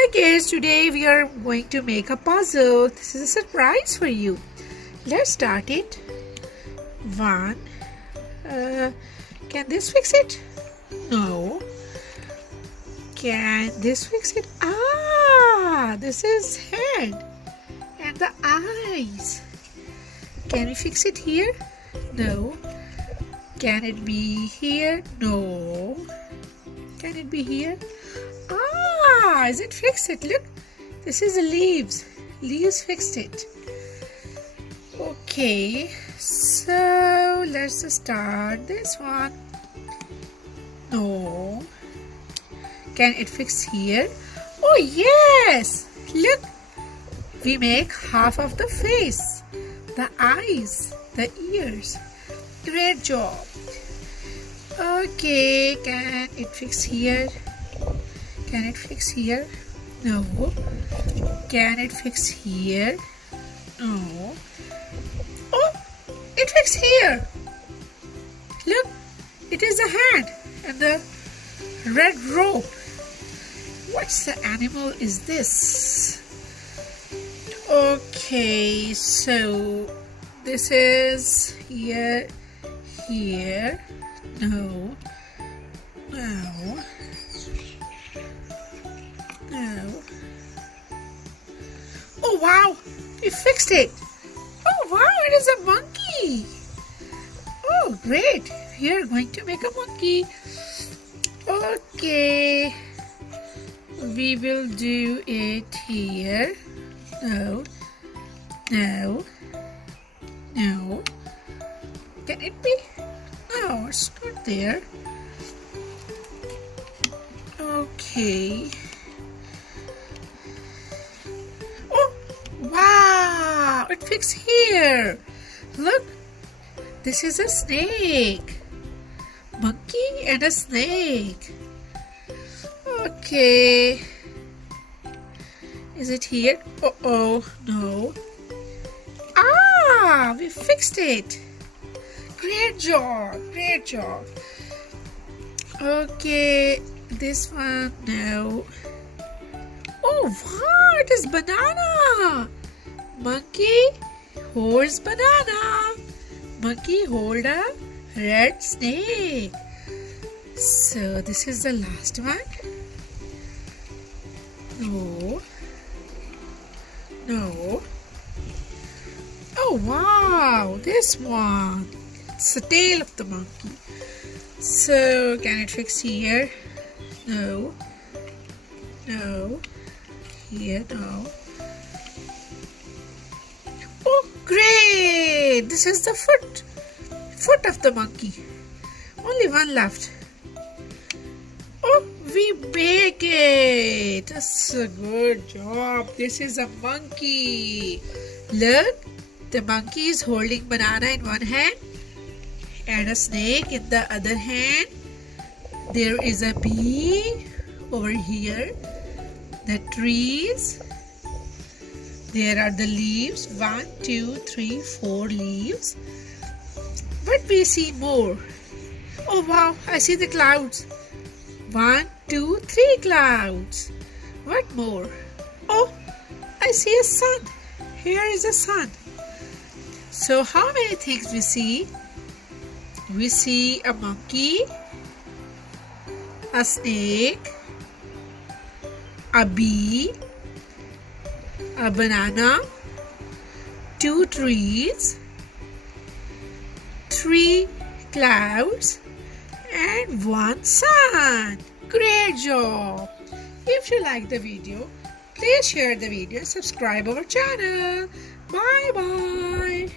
Hi kids, today we are going to make a puzzle. This is a surprise for you. Let's start it. One. Can this fix it? No. Can this fix it? This is head and the eyes. Can we fix it here? No. Can it be here? No. Can it be here? Is it fixed it? Look, this is the leaves. Leaves fixed it. Okay, so let's start this one. No. Can it fix here? Oh yes! Look, we make half of the face, the eyes, the ears. Great job. Okay, can it fix here? Can it fix here? No. Can it fix here? No. Oh, it fixed here. Look, it is a hand and the red rope. What's the animal is this? Okay, so this is here, here. No. No. No. Oh wow, we fixed it. Oh wow, it is a monkey. Oh great, we are going to make a monkey. Okay, we will do it here. No. No. No. Can it be? No, it's not there. Okay. Wow, it fixed here. Look, this is a snake. Monkey and a snake. Okay. Is it here? Uh-oh, no. We fixed it. Great job, great job. Okay, this one, no. Oh wow, it is banana. Monkey holds banana. Monkey hold a red snake. So this is the last one. No. No. Oh wow, this one. It's the tail of the monkey. So can it fix here? No. No. Here, no. Oh, great! This is the foot of the monkey. Only one left. Oh, we make it! That's a good job. This is a monkey. Look, the monkey is holding banana in one hand and a snake in the other hand. There is a bee over here. The trees, there are the leaves, 1, 2, 3, 4 leaves, but we see more. Oh wow, I see the clouds. 1, 2, 3 clouds. What more? Oh, I see a sun. Here is a sun. So how many things we see? We see a monkey, a snake, a bee, a banana, 2 trees, 3 clouds, and 1 sun. Great job! If you like the video, please share the video and subscribe our channel. Bye bye.